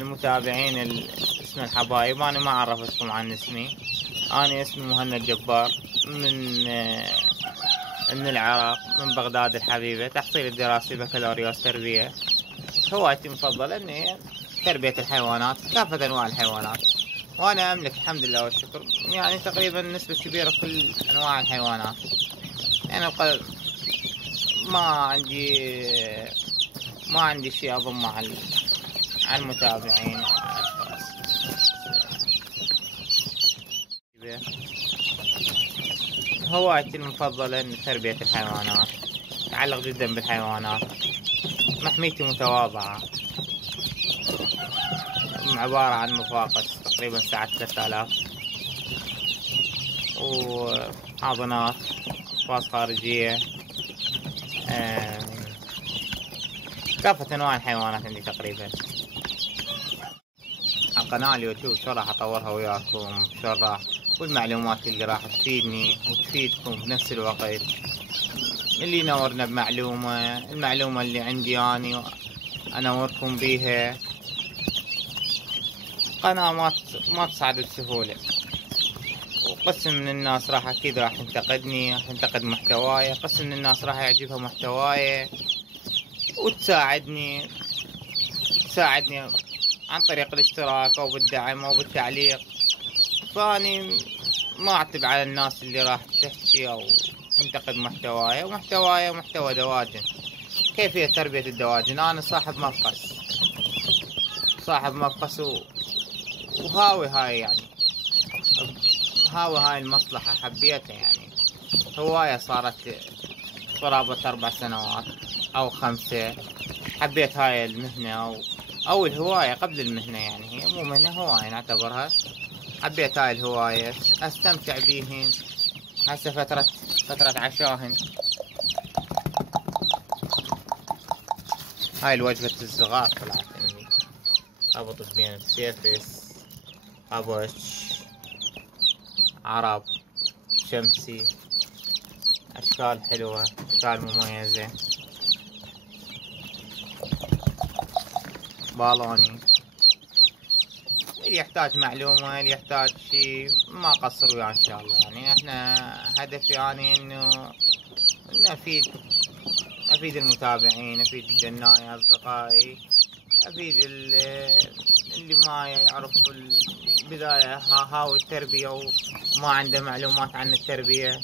المتابعين اسم الحبايب، أنا ما عرفتكم عن اسمي. أنا اسمي مهند جبار من العراق، من بغداد الحبيبة. تحصيلي الدراسي بكالوريوس تربية. هوايتي المفضلة إني تربية الحيوانات، كافة أنواع الحيوانات، وأنا أملك الحمد لله والشكر يعني تقريبا نسبة كبيرة كل أنواع الحيوانات. يعني ما عندي شيء أضمه على المتابعين وعلى الأشخاص. هوايتي المفضلة إن تربية الحيوانات، أتعلق جدا بالحيوانات. محميتي متواضعة، عبارة عن مفاقس تقريبا ساعة 3000، وحاضنات، أقفاص خارجية، كافة أنواع الحيوانات عندي تقريبا. القناة اليوتيوب شو راح أطورها وياكم، شو راح، والمعلومات اللي راح تفيدني وتفيدكم بنفس الوقت. اللي ينورنا بمعلومة، المعلومة اللي عندي أنا أنوركم بيها. قناة ما تصعد بسهولة، وقسم من الناس راح أكيد راح تنتقدني، راح تنتقد محتواي. قسم من الناس راح يعجبها محتواي وتساعدني عن طريق الاشتراك أو بالدعم أو بالتعليق. فاني ما أعتب على الناس اللي راح تحكي أو تنتقد محتواي. محتوى دواجن، كيفية تربية الدواجن. أنا صاحب مفقس وهاوي هاي المصلحة، حبيتها يعني. هواية صارت قرابة 4 سنوات أو 5. حبيت هاي المهنة أو الهواية قبل المهنة، يعني هي مو مهنة، هواية نعتبرها. حبيت هاي الهواية، أستمتع بيهن. هسه فترة عشاهن. هاي الوجبة الصغار طلعت عندي، أبطش بين سيفس، أبوش، عرب، شمسي، أشكال حلوة، أشكال مميزة، بالوني. اللي يحتاج معلومة، اللي يحتاج شي، ما قصر وياه إن شاء الله. يعني إحنا هدفي يعني إنه أفيد المتابعين، أفيد الجناية، أصدقائي، أفيد اللي ما يعرف البداية هاوي التربية وما عنده معلومات عن التربية.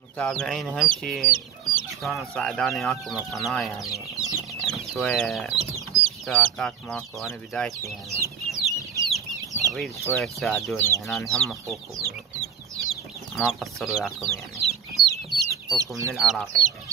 متابعين أهم شي شلون نصعد أنا وياكم القناة، يعني شوية اشتراكات ماكو. أنا بدايتي يعني أريد شوية تساعدوني، يعني أنا هم أخوكم، ما أقصر وياكم، يعني أخوكم من العراق يعني.